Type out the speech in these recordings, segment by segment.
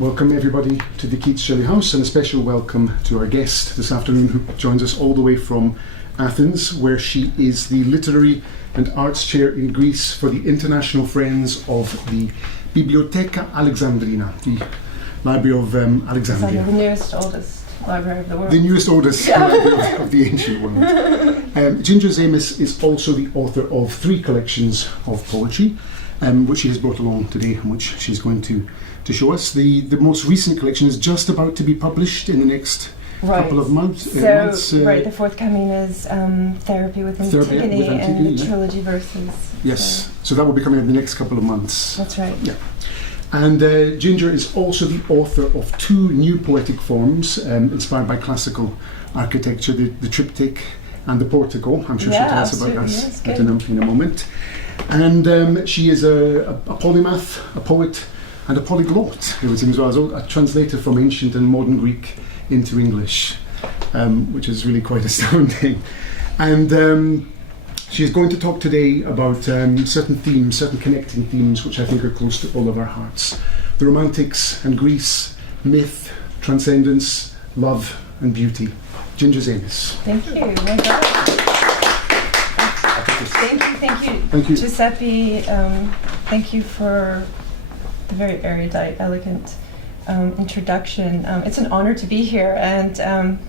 Welcome everybody to the Keats-Shelley House, and a special welcome to our guest this afternoon, who joins us all the way from Athens, where she is the Literary and Arts Chair in Greece for the International Friends of the Bibliotheca Alexandrina, the Library of Alexandria. It's the newest, oldest library of the world. The newest, oldest library of the ancient world. Ginger Zaimis is also the author of 3 collections of poetry, which she has brought along today and which she's going to show us. The most recent collection is just about to be published in the next couple of months. The forthcoming is Therapy with Antigone and the Trilogy Verses. Yes, so that will be coming in the next couple of months. That's right. Yeah. And Ginger is also the author of 2 new poetic forms inspired by classical architecture, the Triptych and the Portico. I'm sure she'll tell us about that in a moment. And she is a polymath, a poet, and a polyglot, everything as well, so a translator from ancient and modern Greek into English, which is really quite astounding. And she is going to talk today about certain themes, certain connecting themes, which I think are close to all of our hearts. The Romantics and Greece, myth, transcendence, love and beauty. Ginger Zaimis. Thank you. My God. Thank you, Giuseppe. Thank you for the very erudite, elegant introduction. It's an honor to be here, and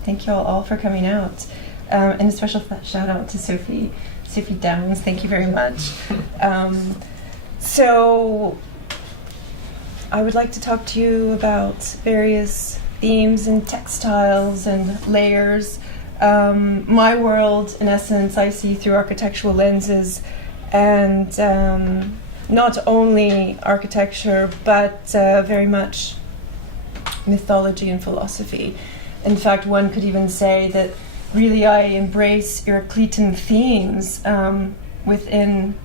thank you all for coming out. And a special shout out to Sophie Downs. Thank you very much. So I would like to talk to you about various themes and textiles and layers. My world, in essence, I see through architectural lenses, and not only architecture, but very much mythology and philosophy. In fact, one could even say that really I embrace Heraclitean themes within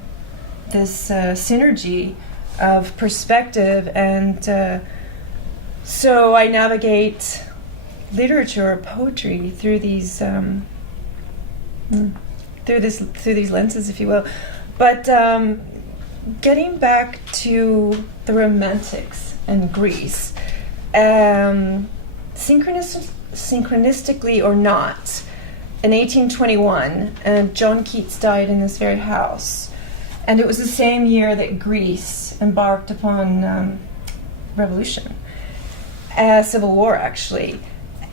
this synergy of perspective, and so I navigate literature or poetry through these through these lenses, if you will. But getting back to the Romantics and Greece, synchronistically or not, in 1821, John Keats died in this very house, and it was the same year that Greece embarked upon revolution, civil war actually,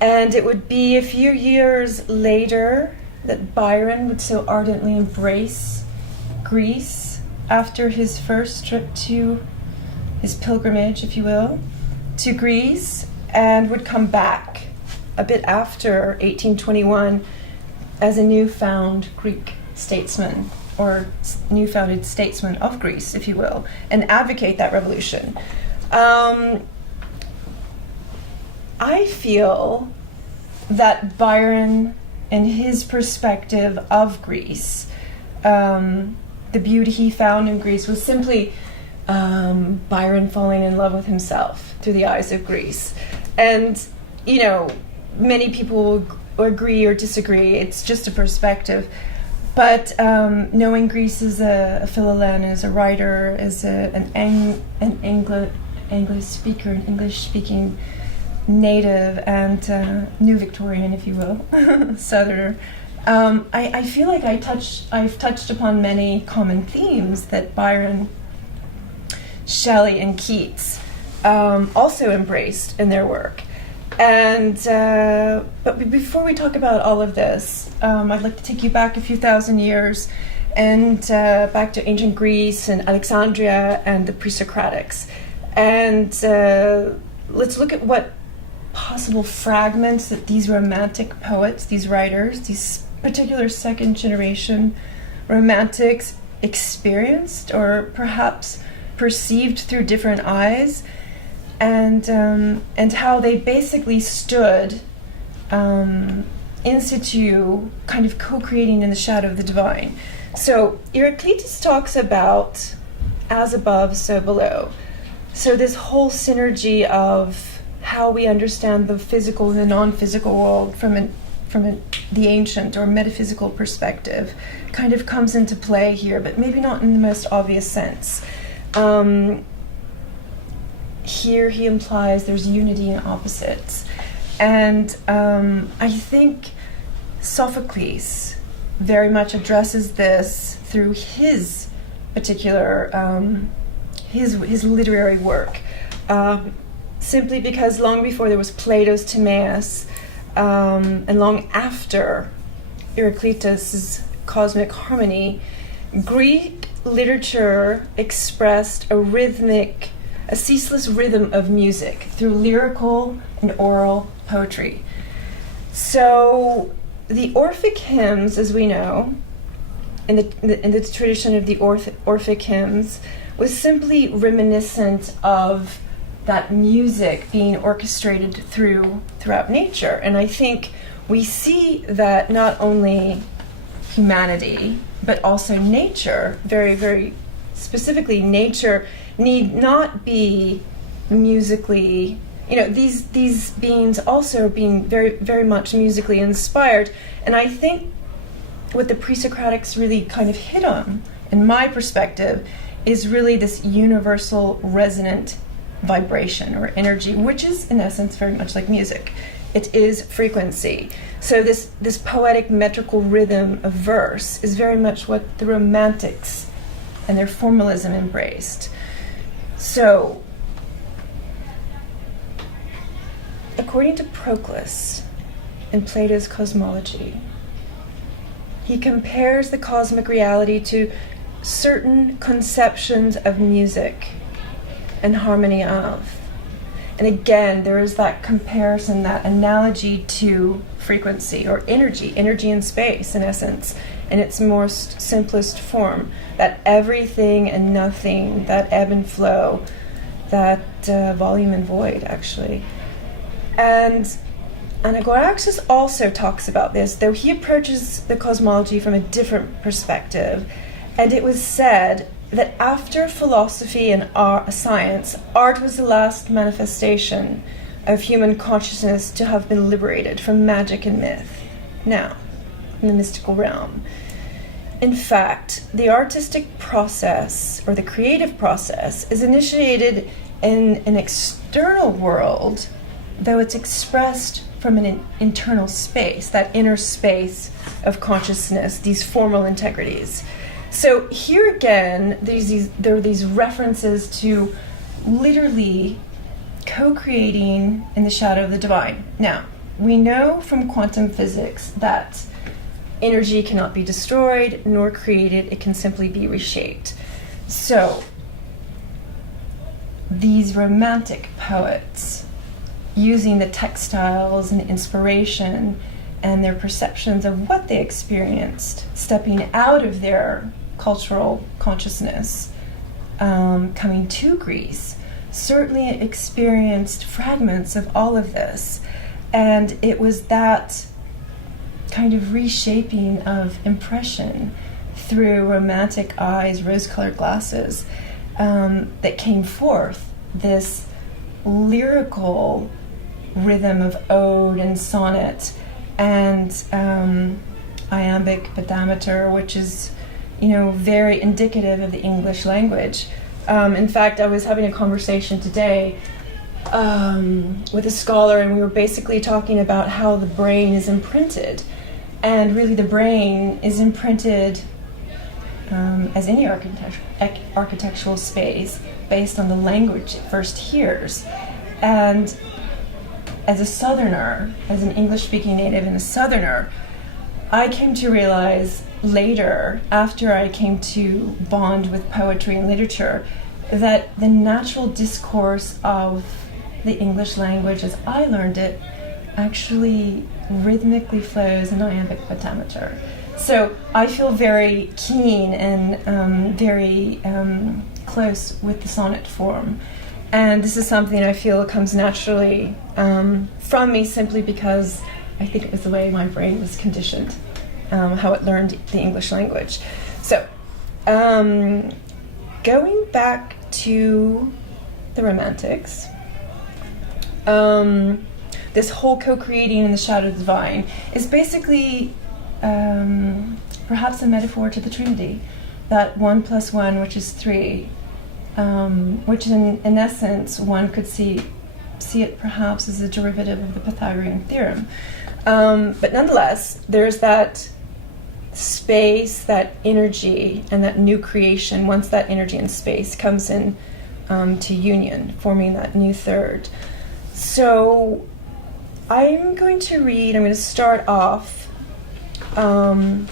and it would be a few years later that Byron would so ardently embrace Greece after his first trip to his pilgrimage, if you will, to Greece, and would come back a bit after 1821 as a newfound Greek statesman, or new-founded statesman of Greece, if you will, and advocate that revolution. I feel that Byron, in his perspective of Greece, the beauty he found in Greece was simply Byron falling in love with himself through the eyes of Greece. And, you know, many people will agree or disagree. It's just a perspective. But knowing Greece as a Philhellene, as a writer, as an English speaker, an English-speaking native, and New Victorian, if you will, Southerner, I feel like I've touched upon many common themes that Byron, Shelley, and Keats also embraced in their work. And but before we talk about all of this, I'd like to take you back a few thousand years, and back to ancient Greece and Alexandria and the pre-Socratics. And let's look at what possible fragments that these romantic poets, these writers, these particular second generation romantics experienced, or perhaps perceived through different eyes, and how they basically stood in situ, kind of co-creating in the shadow of the divine. So Heraclitus talks about as above, so below. So this whole synergy of how we understand the physical and the non-physical world from the ancient or metaphysical perspective kind of comes into play here, but maybe not in the most obvious sense. here he implies there's unity in opposites. And I think Sophocles very much addresses this through his particular, his literary work. Simply because long before there was Plato's Timaeus, and long after Heraclitus' Cosmic Harmony, Greek literature expressed a ceaseless rhythm of music through lyrical and oral poetry. So the Orphic hymns, as we know, in the tradition of the Orphic hymns, was simply reminiscent of that music being orchestrated throughout nature. And I think we see that not only humanity, but also nature, very, very specifically nature, need not be musically, these beings also being very, very much musically inspired. And I think what the pre-Socratics really kind of hit on, in my perspective, is really this universal resonant vibration or energy, which is in essence very much like music. It is frequency. So this poetic metrical rhythm of verse is very much what the Romantics and their formalism embraced. So, according to Proclus in Plato's cosmology, he compares the cosmic reality to certain conceptions of music and harmony of. And again, there is that comparison, that analogy to frequency or energy in space, in essence, in its most simplest form. That everything and nothing, that ebb and flow, that volume and void, actually. And Anaxagoras also talks about this, though he approaches the cosmology from a different perspective. And it was said that after philosophy and science, art was the last manifestation of human consciousness to have been liberated from magic and myth, now, in the mystical realm. In fact, the artistic process, or the creative process, is initiated in an external world, though it's expressed from an internal space, that inner space of consciousness, these formal integrities. So here again, there are these references to literally co-creating in the shadow of the divine. Now, we know from quantum physics that energy cannot be destroyed nor created, it can simply be reshaped. So, these romantic poets, using the textiles and inspiration and their perceptions of what they experienced, stepping out of their cultural consciousness, coming to Greece, certainly experienced fragments of all of this. And it was that kind of reshaping of impression through romantic eyes, rose-colored glasses, that came forth this lyrical rhythm of ode and sonnet and iambic pentameter, which is, very indicative of the English language. In fact, I was having a conversation today with a scholar, and we were basically talking about how the brain is imprinted. And really the brain is imprinted, as any architectural space, based on the language it first hears. And as a Southerner, as an English-speaking native and a Southerner, I came to realize later, after I came to bond with poetry and literature, that the natural discourse of the English language as I learned it actually rhythmically flows in iambic pentameter. So I feel very keen and very close with the sonnet form. And this is something I feel comes naturally from me simply because I think it was the way my brain was conditioned, how it learned the English language. So, going back to the Romantics, this whole co-creating in the shadow of the divine is basically perhaps a metaphor to the Trinity, that 1 + 1, which is 3, which in essence one could see it perhaps as a derivative of the Pythagorean theorem. But nonetheless, there's that space, that energy, and that new creation once that energy and space comes in to union, forming that new third. So I'm going to start off, and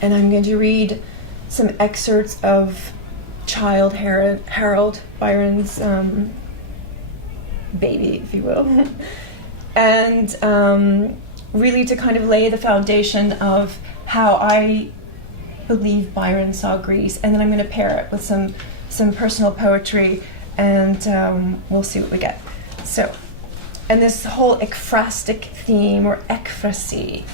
I'm going to read some excerpts of Childe Harold, Byron's baby, if you will, and really to kind of lay the foundation of how I believe Byron saw Greece, and then I'm going to pair it with some personal poetry, and we'll see what we get. So, and this whole ekphrastic theme, or ekphrasy,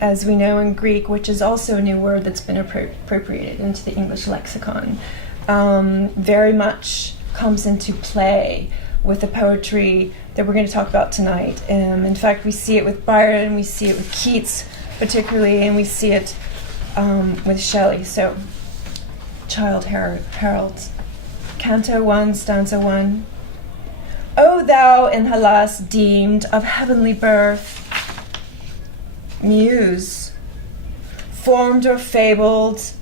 as we know in Greek, which is also a new word that's been appropriated into the English lexicon, very much comes into play with the poetry that we're going to talk about tonight. In fact, we see it with Byron, we see it with Keats particularly, and we see it with Shelley. So, Childe Harold, Canto 1, Stanza 1. O thou in Hellas deemed of heavenly birth, Muse, formed or fabled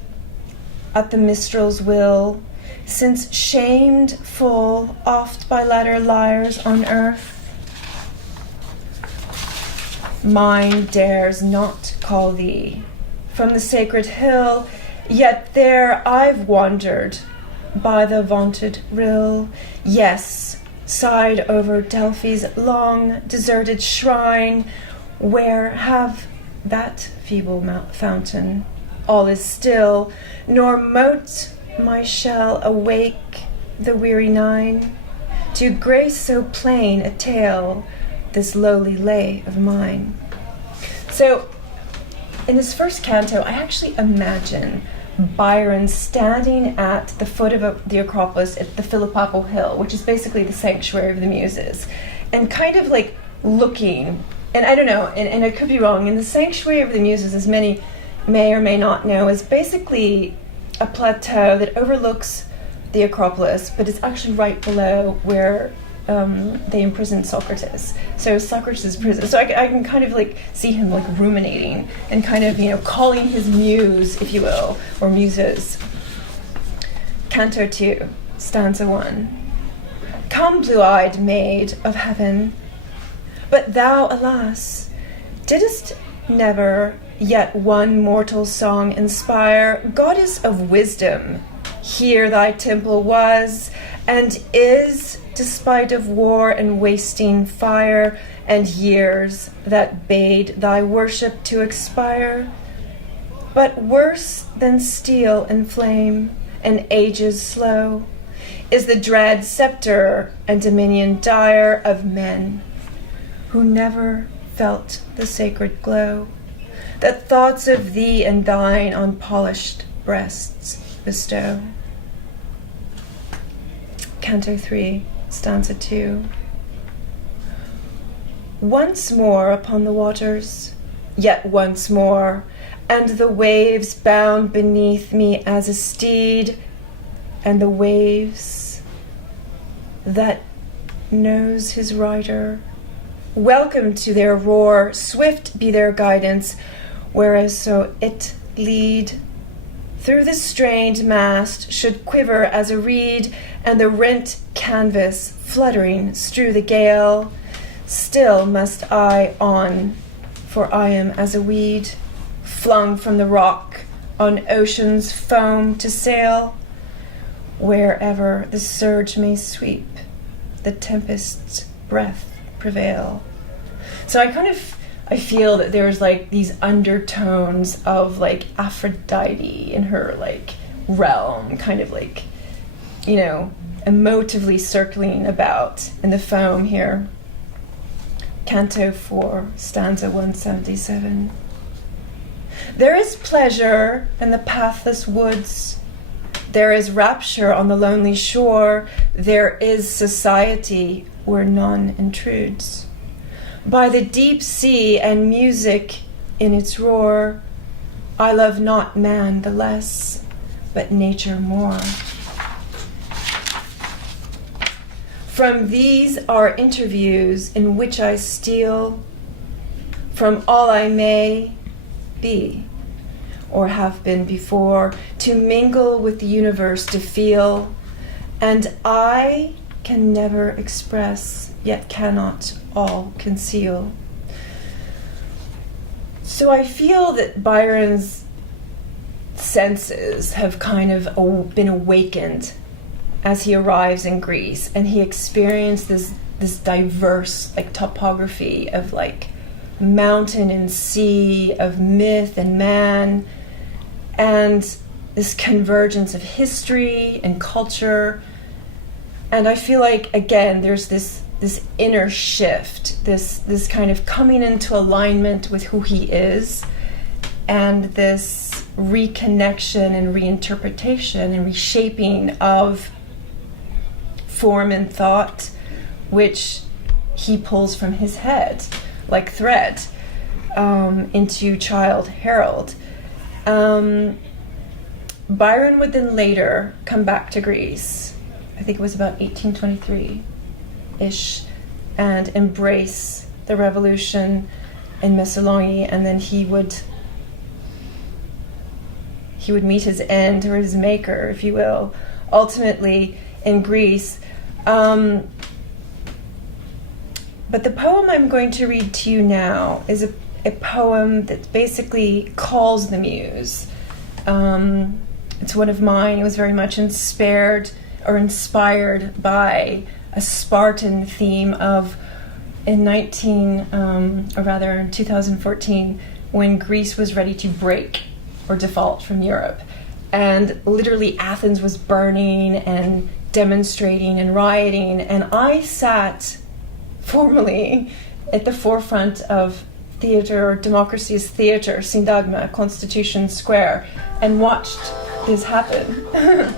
at the minstrel's will, since shamed full oft by latter lyres on earth, mine dares not call thee from the sacred hill, yet there I've wandered by the vaunted rill, yes, sighed over Delphi's long deserted shrine, where have that feeble fountain, all is still, nor mote my shell awake the weary nine, to grace so plain a tale, this lowly lay of mine. So, in this first canto, I actually imagine Byron standing at the foot of the Acropolis at the Philippopol Hill, which is basically the sanctuary of the Muses, and kind of like looking, and I don't know, and I could be wrong, and the sanctuary of the Muses, as many may or may not know, is basically a plateau that overlooks the Acropolis, but it's actually right below where they imprisoned Socrates. So Socrates' prison. So I can kind of like see him like ruminating and kind of, calling his muse, if you will, or muses. Canto 2, Stanza 1. Come, blue-eyed maid of heaven, but thou, alas, didst never yet one mortal song inspire. Goddess of wisdom, here thy temple was, and is, despite of war and wasting fire, and years that bade thy worship to expire. But worse than steel and flame, and ages slow, is the dread scepter and dominion dire of men, who never felt the sacred glow that thoughts of thee and thine on polished breasts bestow. Canto 3, Stanza 2. Once more upon the waters, yet once more, and the waves bound beneath me as a steed, and the waves that knows his rider, welcome to their roar, swift be their guidance, whereas so it lead. Through the strained mast should quiver as a reed, and the rent canvas fluttering strew the gale. Still must I on, for I am as a weed, flung from the rock on ocean's foam to sail. Wherever the surge may sweep, the tempest's breath prevail. So I feel that there's like these undertones of like Aphrodite in her like realm, kind of like, emotively circling about in the foam here. Canto 4, Stanza 177. There is pleasure in the pathless woods. There is rapture on the lonely shore. There is society where none intrudes. By the deep sea and music in its roar, I love not man the less, but nature more. From these are interviews in which I steal from all I may be or have been before, to mingle with the universe, to feel, and I can never express, yet cannot all conceal. So I feel that Byron's senses have kind of been awakened as he arrives in Greece, and he experienced this diverse topography of mountain and sea, of myth and man, and this convergence of history and culture. And I feel again, there's this inner shift, this kind of coming into alignment with who he is, and this reconnection and reinterpretation and reshaping of form and thought, which he pulls from his head like thread into Childe Harold. Byron would then later come back to Greece, I think it was about 1823-ish, and embrace the revolution in Missolonghi, and then he would meet his end, or his maker, if you will, ultimately in Greece. But the poem I'm going to read to you now is a poem that basically calls the muse. It's one of mine. It was very much inspired by a Spartan theme in 2014, when Greece was ready to break or default from Europe. And literally Athens was burning and demonstrating and rioting. And I sat formally at the forefront of theater, or Democracy's theater, Syntagma, Constitution Square, and watched this happen. I'm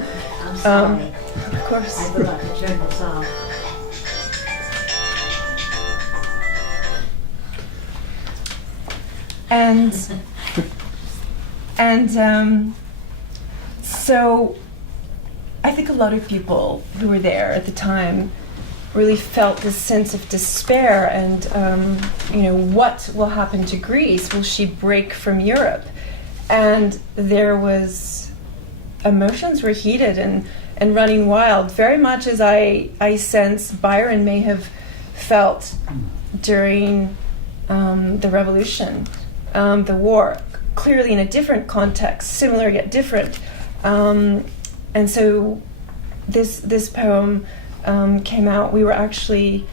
sorry. Of course. I forgot to turn this off. So I think a lot of people who were there at the time really felt this sense of despair and, what will happen to Greece? Will she break from Europe? And there was, emotions were heated and running wild, very much as I sense Byron may have felt during the revolution, the war, clearly in a different context, similar yet different. And so this poem came out. We were actually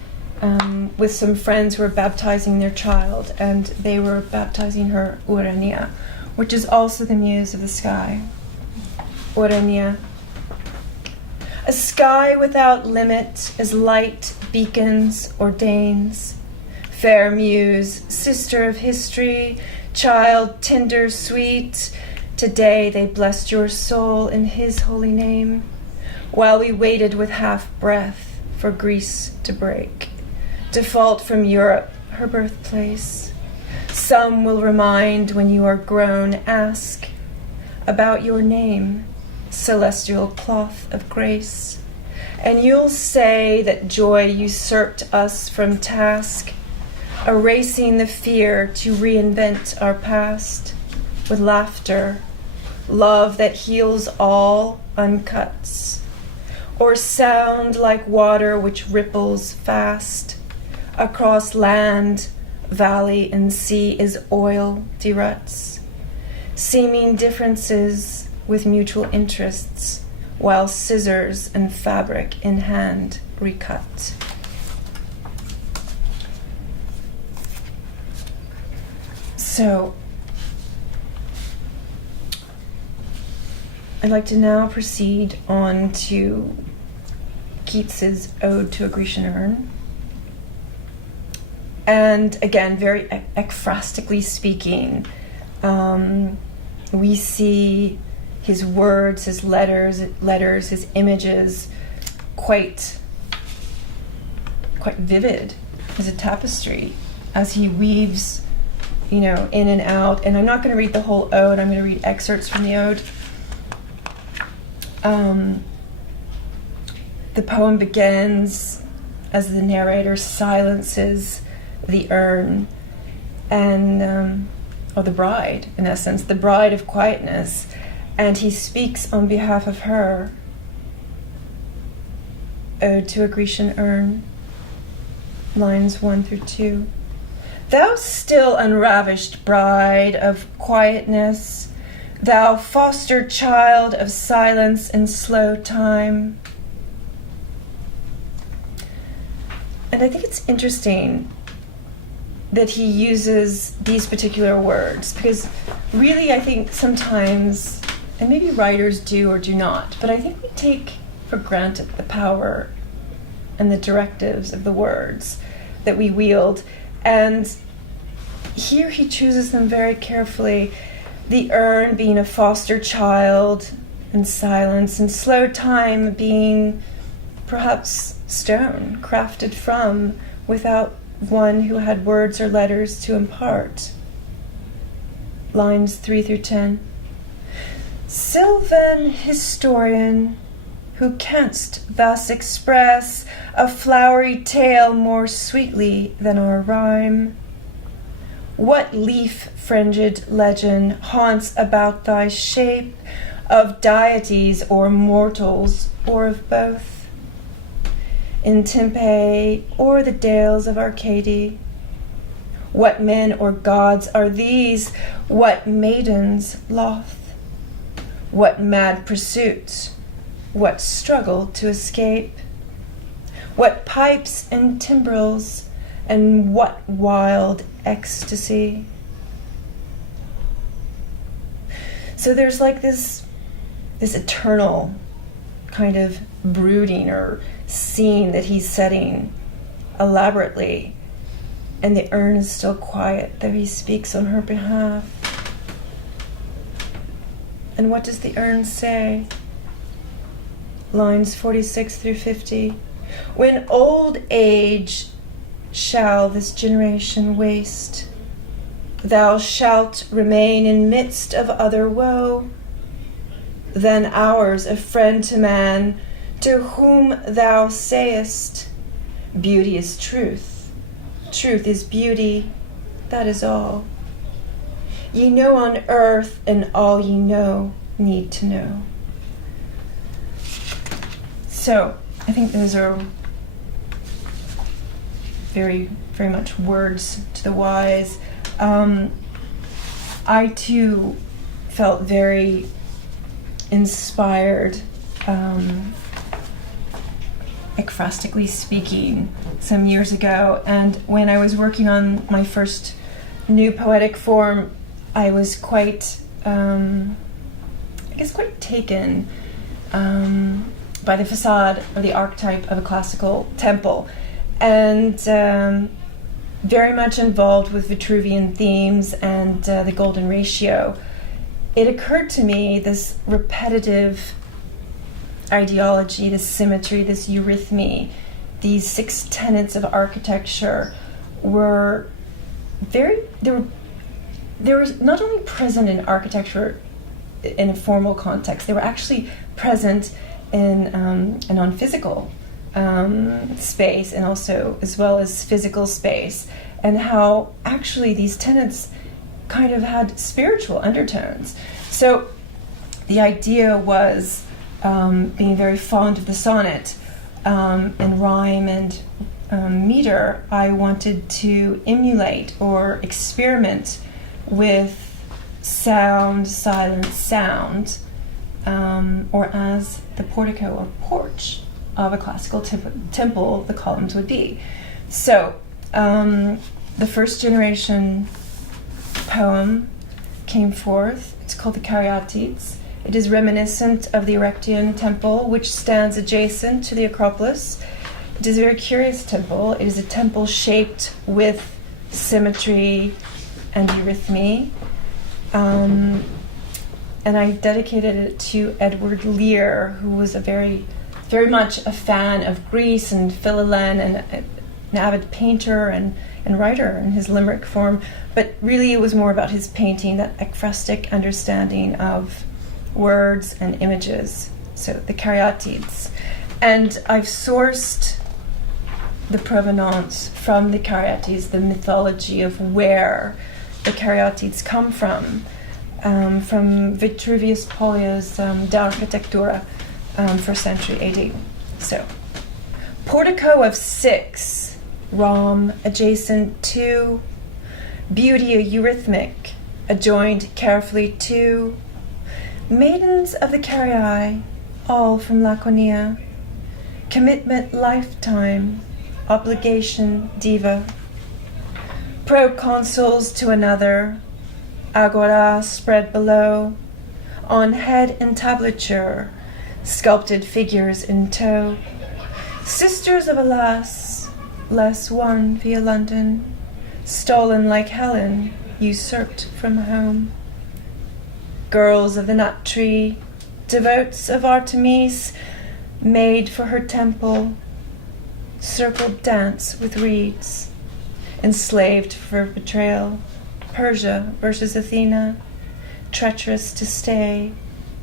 with some friends who were baptizing their child, and they were baptizing her Urania, which is also the muse of the sky. Urania. A sky without limit, as light beacons ordains. Fair muse, sister of history, child tender, sweet, today they blessed your soul in his holy name, while we waited with half breath for Greece to break, default from Europe, her birthplace. Some will remind when you are grown, ask about your name, celestial cloth of grace, and you'll say that joy usurped us from task, erasing the fear to reinvent our past with laughter, love that heals all uncuts, or sound like water which ripples fast across land, valley, and sea is oil deruts, seeming differences with mutual interests, while scissors and fabric in hand recut. So, I'd like to now proceed on to Keats's Ode to a Grecian Urn. And again, very ekphrastically speaking, we see his words, his letters, his images, quite vivid as a tapestry, as he weaves, in and out. And I'm not going to read the whole ode. I'm going to read excerpts from the ode. The poem begins as the narrator silences the urn and or the bride, in essence, the bride of quietness, and he speaks on behalf of her. Ode to a Grecian Urn, lines 1 through 2. Thou still unravished bride of quietness, thou foster child of silence and slow time. And I think it's interesting that he uses these particular words, because really I think sometimes, and maybe writers do or do not, but I think we take for granted the power and the directives of the words that we wield. And here he chooses them very carefully. The urn being a foster child and silence, and slow time being perhaps stone, crafted from, without one who had words or letters to impart. Lines 3 through 10. Sylvan historian, who canst thus express a flowery tale more sweetly than our rhyme, what leaf-fringed legend haunts about thy shape, of deities or mortals, or of both? In Tempe or the dales of Arcady, what men or gods are these? What maidens loth? What mad pursuits? What struggle to escape? What pipes and timbrels, and what wild ecstasy? So there's like this eternal kind of brooding or scene that he's setting elaborately, and the urn is still quiet, though he speaks on her behalf. And what does the urn say? Lines 46 through 50. When old age shall this generation waste, thou shalt remain in midst of other woe, than ours a friend to man, to whom thou sayest, beauty is truth, truth is beauty, that is all. Ye know on earth, and all ye know need to know. So, I think those are very, very much words to the wise. I too felt very inspired, ekphrastically speaking, some years ago, and when I was working on my first new poetic form, I was quite taken by the facade or the archetype of a classical temple, and very much involved with Vitruvian themes and the golden ratio. It occurred to me this repetitive ideology, this symmetry, this eurythmy, these 6 tenets of architecture were they were not only present in architecture in a formal context, they were actually present in a non-physical space, and also as well as physical space, and how actually these tenets kind of had spiritual undertones. So the idea was, being very fond of the sonnet and rhyme and meter, I wanted to emulate or experiment with sound, silence, sound, or as the portico or porch of a classical temple, the columns would be. So the first generation poem came forth. It's called the Caryatides. It is reminiscent of the Erechtheian temple, which stands adjacent to the Acropolis. It is a very curious temple. It is a temple shaped with symmetry and eurythmy. And I dedicated it to Edward Lear, who was a very much a fan of Greece and Philhellene, and an avid painter and writer in his limerick form. But really it was more about his painting, that ekphrastic understanding of words and images. So the Caryatides. And I've sourced the provenance from the caryatides, the mythology of where the caryatides come from Vitruvius Pollio's De Architectura, 1st century AD. So, portico of 6, Rom adjacent to, beauty a eurythmic, adjoined carefully to, maidens of the Carii, all from Laconia, commitment lifetime, obligation diva, proconsuls to another, agora spread below, on head entablature, sculpted figures in tow, sisters of a lass, less one via London, stolen like Helen, usurped from home. Girls of the nut tree, devotes of Artemis, made for her temple, circled dance with reeds, enslaved for betrayal, Persia versus Athena, treacherous to stay,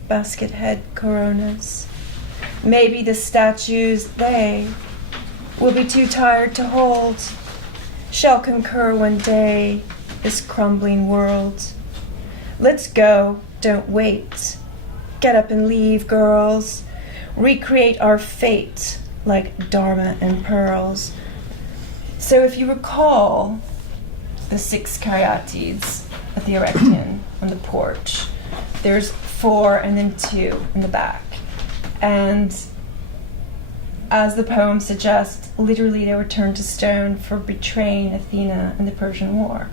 basket head coronas. Maybe the statues they will be too tired to hold, shall concur one day this crumbling world. Let's go, don't wait. Get up and leave, girls. Recreate our fate like Dharma and pearls. So if you recall the 6 caryatides at the Erectian on the porch, there's 4 and then 2 in the back. And as the poem suggests, literally they were turned to stone for betraying Athena in the Persian War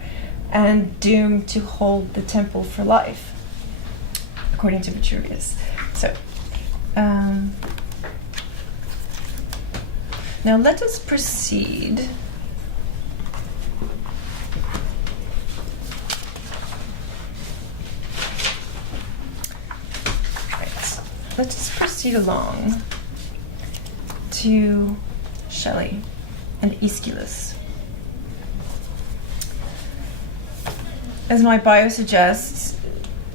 and doomed to hold the temple for life, according to Vitruvius. So, now let us proceed. Right. Let us proceed along to Shelley and Aeschylus. As my bio suggests,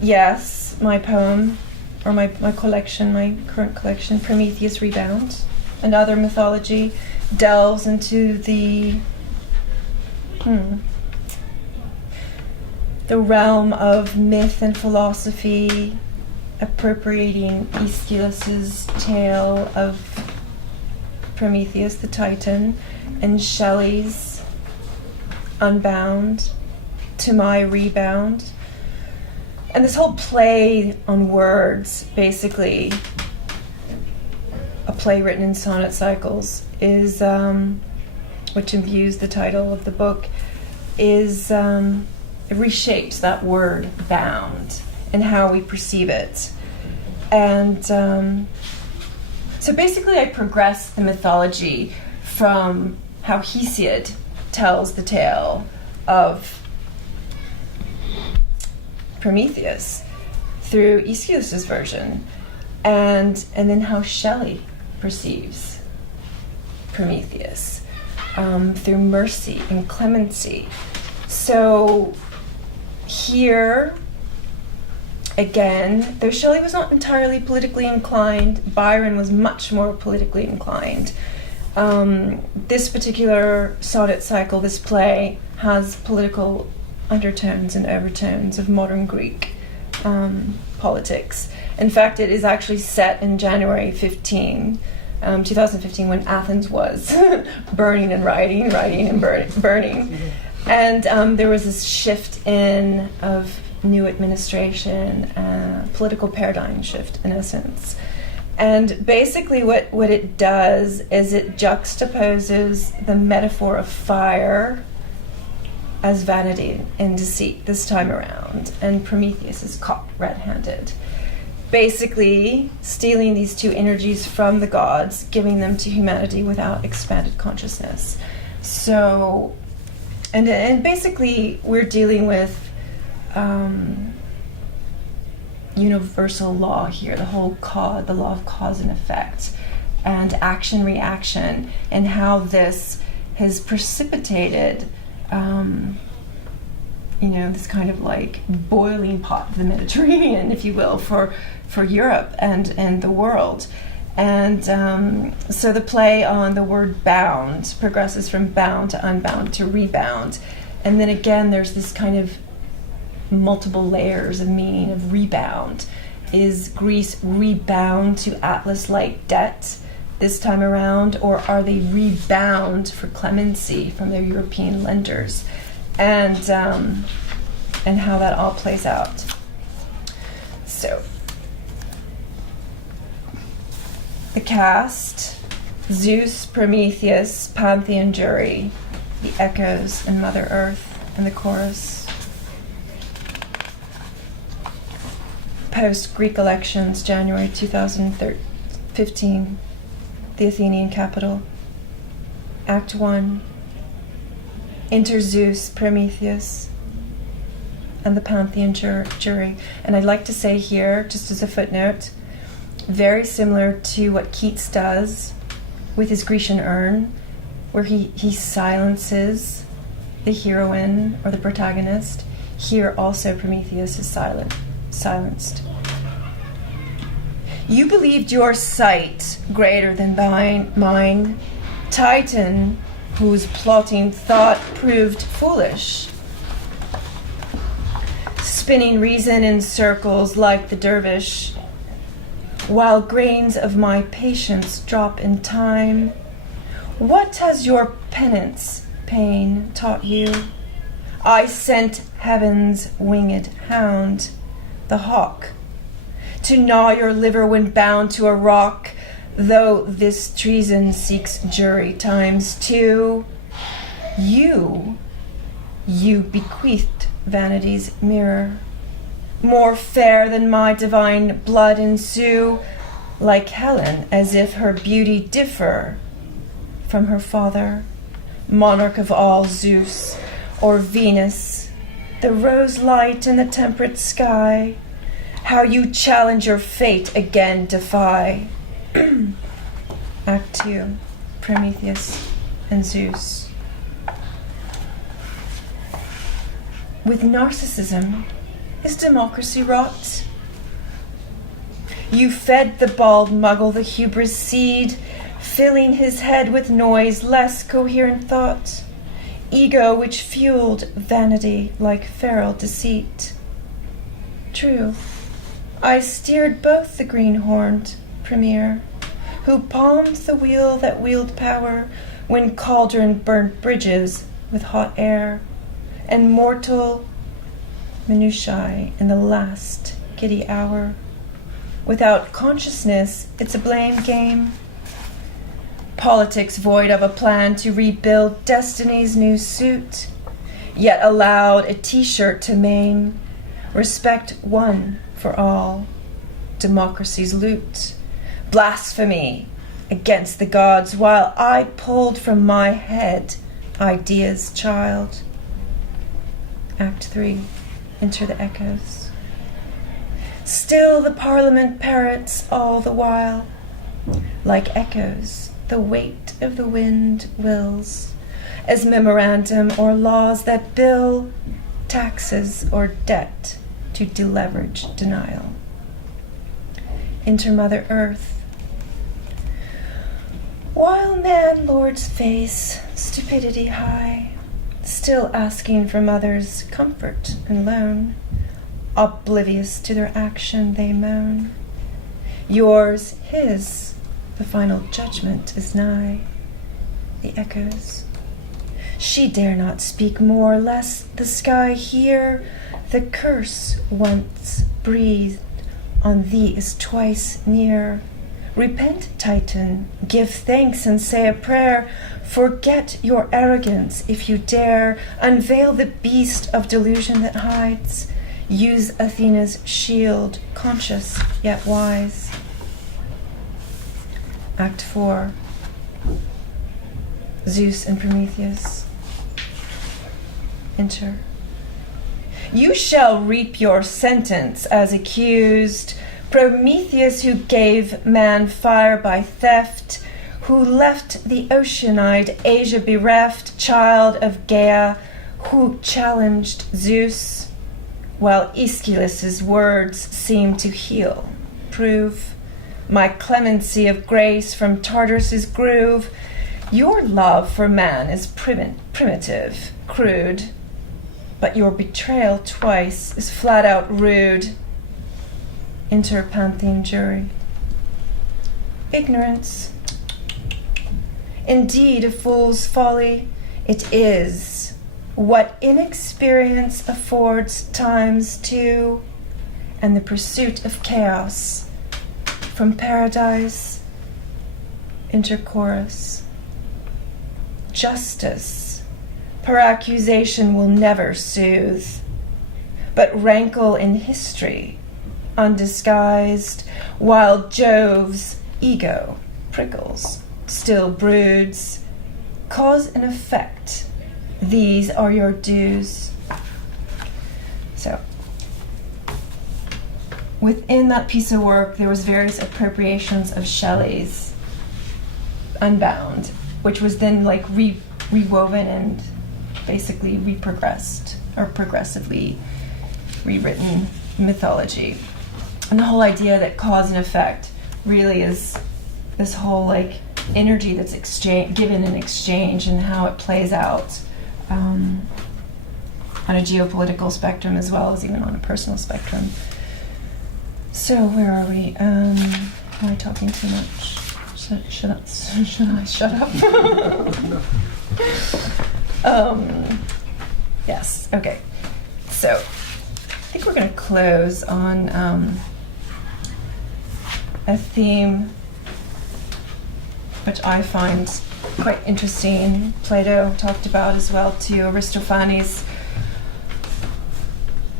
yes, my poem, or my collection, my current collection, Prometheus Rebound, and other mythology, delves into the realm of myth and philosophy, appropriating Aeschylus's tale of Prometheus the Titan and Shelley's Unbound to my Rebound. And this whole play on words, basically a play written in sonnet cycles, is which imbues the title of the book, is it reshapes that word bound and how we perceive it. And so basically I progress the mythology from how Hesiod tells the tale of Prometheus through Aeschylus's version, and then how Shelley perceives Prometheus through mercy and clemency. So here, again, though Shelley was not entirely politically inclined, Byron was much more politically inclined. This particular sonnet cycle, this play, has political undertones and overtones of modern Greek politics. In fact, it is actually set in January 2015, when Athens was burning and rioting and burning. And there was this shift in of new administration, political paradigm shift in essence. And basically what it does is it juxtaposes the metaphor of fire as vanity and deceit this time around, and Prometheus is caught red-handed, basically stealing these two energies from the gods, giving them to humanity without expanded consciousness. So, and basically we're dealing with universal law here, the law of cause and effect, and action-reaction, and how this has precipitated this kind of like boiling pot of the Mediterranean, if you will, for Europe and the world. And so the play on the word bound progresses from bound to unbound to rebound. And then again, there's this kind of multiple layers of meaning of rebound. Is Greece rebound to Atlas-like debt this time around, or are they rebound for clemency from their European lenders? And how that all plays out. So, the cast: Zeus, Prometheus, Pantheon jury, the echoes, and Mother Earth, and the chorus. Post-Greek elections, January 2015, the Athenian capital. Act 1. Enter Zeus, Prometheus, and the Pantheon jury. And I'd like to say here, just as a footnote, very similar to what Keats does with his Grecian urn, where he silences the heroine or the protagonist. Here also Prometheus is silenced. You believed your sight greater than mine, Titan, whose plotting thought proved foolish, spinning reason in circles like the dervish, while grains of my patience drop in time. What has your penance, pain, taught you? I sent heaven's winged hound, the hawk, to gnaw your liver when bound to a rock, though this treason seeks jury times 2. You bequeathed vanity's mirror, more fair than my divine blood ensue, like Helen, as if her beauty differ from her father, monarch of all, Zeus, or Venus, the rose light in the temperate sky. How you challenge your fate again defy. Act 2, Prometheus and Zeus. With narcissism, is democracy rot? You fed the bald muggle the hubris seed, filling his head with noise, less coherent thought, ego which fueled vanity like feral deceit. True, I steered both the green-horned premier, who palmed the wheel that wheeled power when cauldron burnt bridges with hot air, and mortal minutiae in the last giddy hour. Without consciousness, it's a blame game. Politics void of a plan to rebuild destiny's new suit, yet allowed a t-shirt to maim. Respect one for all, democracy's loot. Blasphemy against the gods, while I pulled from my head idea's child. Act 3, enter the echoes. Still the parliament parrots all the while, like echoes, the weight of the wind wills, as memorandum or laws that bill taxes or debt to deleverage denial. Enter Mother Earth. While man lords face stupidity high, still asking for mother's comfort and loan, oblivious to their action they moan. Yours, his, the final judgment is nigh. The echoes. She dare not speak more, lest the sky hear the curse once breathed on thee is twice near. Repent, Titan, give thanks and say a prayer. Forget your arrogance if you dare. Unveil the beast of delusion that hides. Use Athena's shield, conscious yet wise. Act 4. Zeus and Prometheus. Enter. You shall reap your sentence as accused. Prometheus, who gave man fire by theft, who left the ocean-eyed Asia bereft, child of Gaia, who challenged Zeus, while Aeschylus's words seemed to heal, prove my clemency of grace from Tartarus's groove. Your love for man is primitive, crude, but your betrayal twice is flat out rude. Enter Pantheon jury. Ignorance. Indeed, a fool's folly it is. What inexperience affords times to, and the pursuit of chaos. From paradise, interchorus. Justice, per accusation, will never soothe, but rankle in history, undisguised, while Jove's ego prickles, still broods. Cause and effect, these are your dues. So, within that piece of work, there was various appropriations of Shelley's Unbound, which was then like rewoven and basically reprogressed or progressively rewritten mythology. And the whole idea that cause and effect really is this whole like energy that's given in exchange, and how it plays out on a geopolitical spectrum as well as even on a personal spectrum. So where are we? Am I talking too much? Should I shut up? Yes, okay. So I think we're going to close on a theme which I find quite interesting. Plato talked about as well too. Aristophanes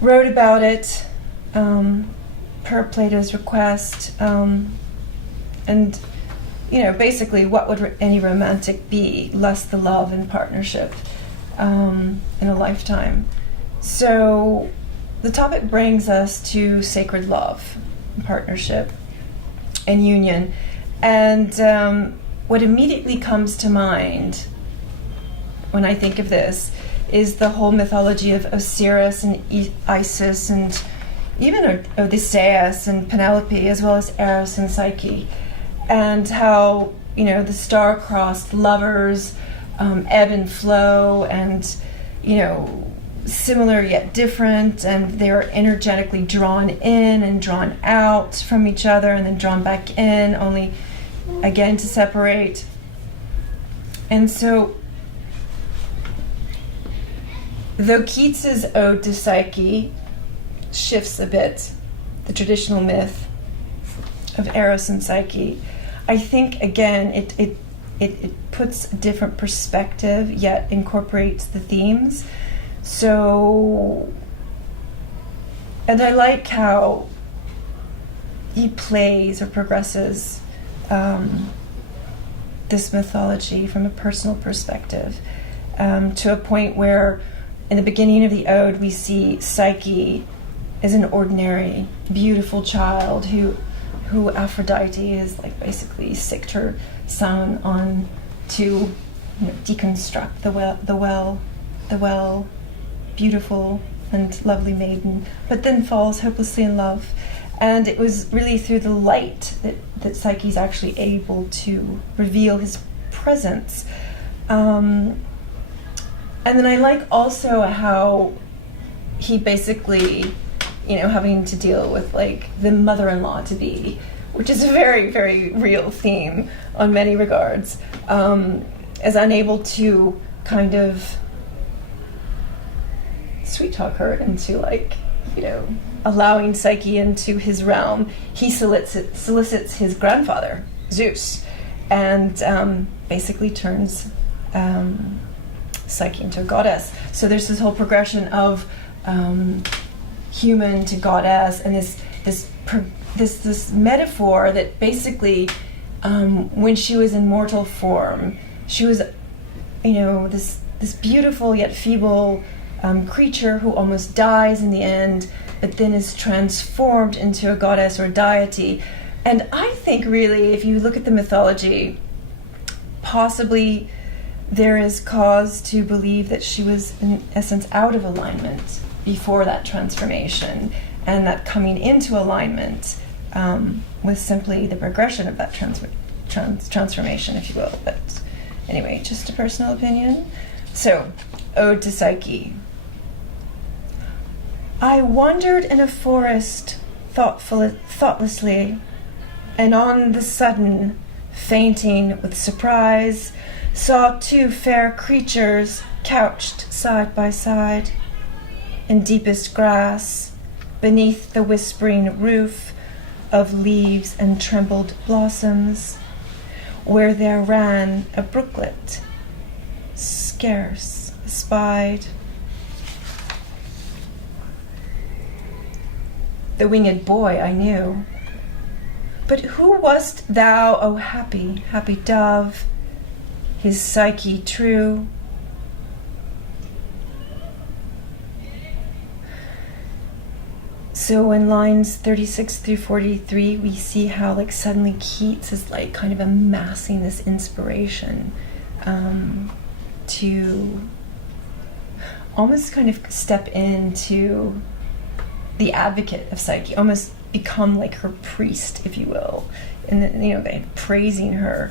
wrote about it per Plato's request. And you know, basically, what would any romantic be less the love and partnership in a lifetime? So the topic brings us to sacred love, partnership, and union. And what immediately comes to mind when I think of this is the whole mythology of Osiris and Isis, and even Odysseus and Penelope, as well as Eros and Psyche. And how, you know, the star-crossed lovers ebb and flow, and, you know, similar yet different, and they're energetically drawn in and drawn out from each other, and then drawn back in, only again to separate. And so, though Keats's Ode to Psyche shifts a bit the traditional myth of Eros and Psyche, I think again it puts a different perspective, yet incorporates the themes. So, and I like how he plays or progresses this mythology from a personal perspective, to a point where in the beginning of the ode we see Psyche as an ordinary, beautiful child who Aphrodite is like basically sicked her son on to, you know, deconstruct the well, beautiful and lovely maiden, but then falls hopelessly in love. And it was really through the light that Psyche's actually able to reveal his presence. And then I like also how he basically, you know, having to deal with like the mother-in-law to be, which is a very, very real theme on many regards, is unable to kind of sweet talk her into, like, you know, allowing Psyche into his realm. He solicits his grandfather, Zeus, and basically turns Psyche into a goddess. So there's this whole progression of human to goddess, and this metaphor that basically, when she was in mortal form, she was, you know, this beautiful yet feeble creature who almost dies in the end, but then is transformed into a goddess or deity. And I think really, if you look at the mythology, possibly there is cause to believe that she was in essence out of alignment before that transformation, and that coming into alignment with simply the progression of that transformation, if you will. But anyway, just a personal opinion. So, Ode to Psyche. I wandered in a forest thoughtlessly, and on the sudden, fainting with surprise, saw two fair creatures couched side by side in deepest grass, beneath the whispering roof of leaves and trembled blossoms, where there ran a brooklet, scarce espied. The winged boy I knew. But who wast thou, O happy, happy dove, his Psyche true? So in lines 36 through 43, we see how like suddenly Keats is like kind of amassing this inspiration to almost kind of step into the advocate of Psyche, almost become like her priest, if you will, and then, praising her.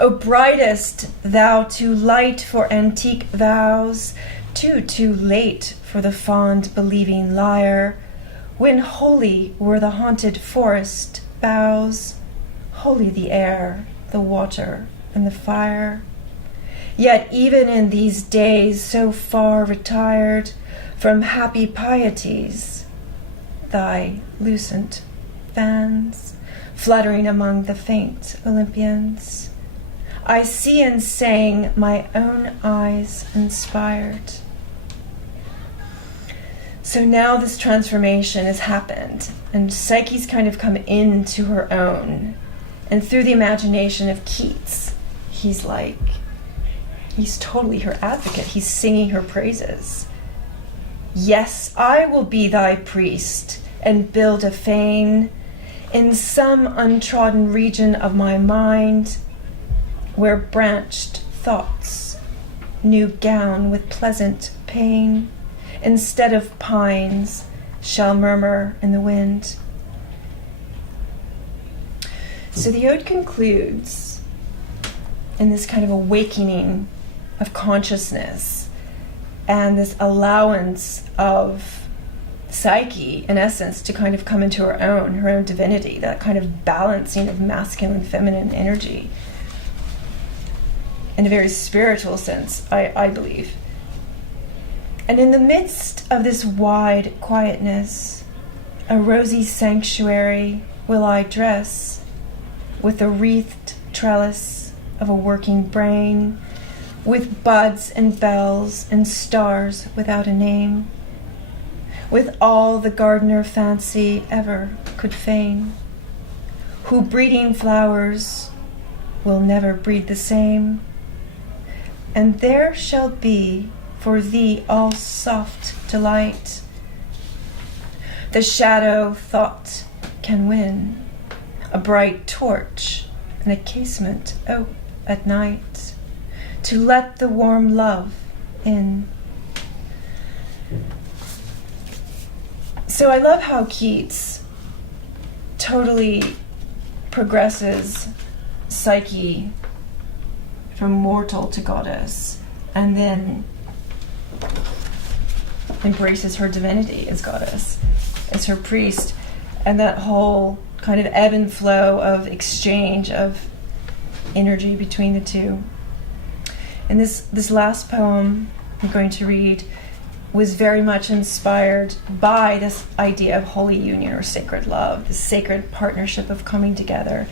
O brightest, thou too light for antique vows, too late for the fond believing lyre, when holy were the haunted forest boughs, holy the air, the water, and the fire. Yet even in these days so far retired from happy pieties, thy lucent fans, fluttering among the faint Olympians, I see and sang my own eyes inspired. So now this transformation has happened, and Psyche's kind of come into her own. And through the imagination of Keats, he's totally her advocate. He's singing her praises. Yes, I will be thy priest and build a fane in some untrodden region of my mind, where branched thoughts new gown with pleasant pain, instead of pines, shall murmur in the wind. So the ode concludes in this kind of awakening of consciousness and this allowance of Psyche, in essence, to kind of come into her own divinity, that kind of balancing of masculine and feminine energy in a very spiritual sense, I believe. And in the midst of this wide quietness, a rosy sanctuary will I dress, with a wreathed trellis of a working brain, with buds and bells and stars without a name, with all the gardener fancy ever could feign, who breeding flowers will never breed the same. And there shall be for thee all soft delight, the shadow thought can win, a bright torch and a casement at night, to let the warm love in. So I love how Keats totally progresses Psyche from mortal to goddess, and then embraces her divinity as goddess, as her priest, and that whole kind of ebb and flow of exchange of energy between the two. And this last poem I'm going to read was very much inspired by this idea of holy union or sacred love, this sacred partnership of coming together.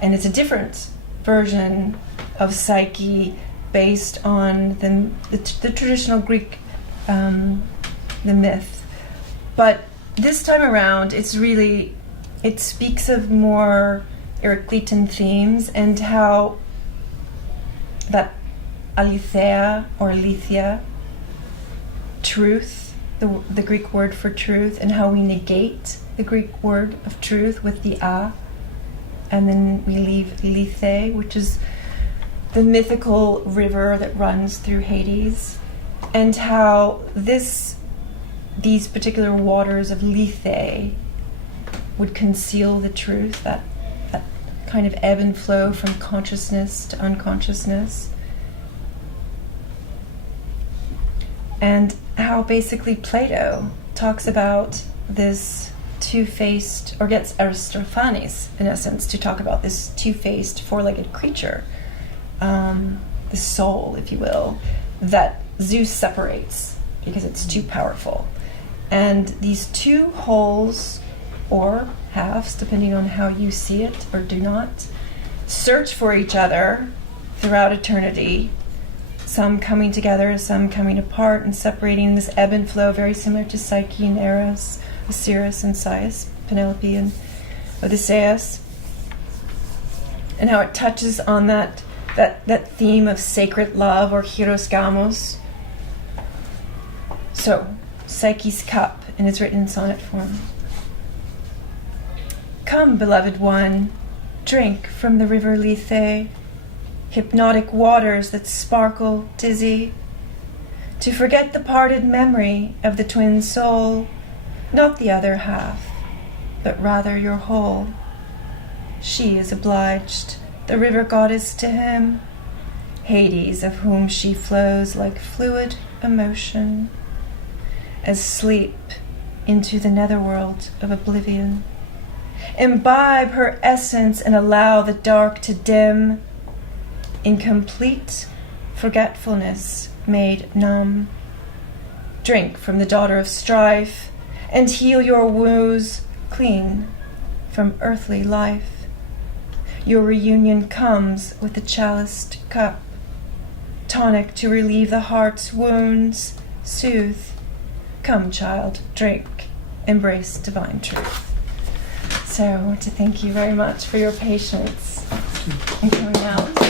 And it's a different version of Psyche based on the traditional Greek, the myth. But this time around, it speaks of more Heraclitean themes, and how that aletheia or aletheia, truth, the Greek word for truth, and how we negate the Greek word of truth with the a, and then we leave lethe, which is the mythical river that runs through Hades, and how this these particular waters of Lethe would conceal the truth, that kind of ebb and flow from consciousness to unconsciousness. And how basically Plato talks about this two-faced, or gets Aristophanes, in essence, to talk about this two-faced, four-legged creature, the soul, if you will, that Zeus separates because it's too powerful. And these two wholes, or halves, depending on how you see it or do not, search for each other throughout eternity, some coming together, some coming apart and separating, this ebb and flow, very similar to Psyche and Eros, Osiris and Saius, Penelope and Odysseus, and how it touches on that theme of sacred love, or hieros gamos. So, Psyche's cup, and it's written in sonnet form. Come, beloved one, drink from the river Lethe, hypnotic waters that sparkle dizzy, to forget the parted memory of the twin soul, not the other half, but rather your whole. She is obliged, the river goddess to him, Hades, of whom she flows like fluid emotion, as sleep into the netherworld of oblivion. Imbibe her essence and allow the dark to dim, in complete forgetfulness made numb. Drink from the daughter of strife, and heal your woes clean from earthly life. Your reunion comes with the chaliced cup, tonic to relieve the heart's wounds, soothe. Come, child, drink, embrace divine truth. So I want to thank you very much for your patience in coming out.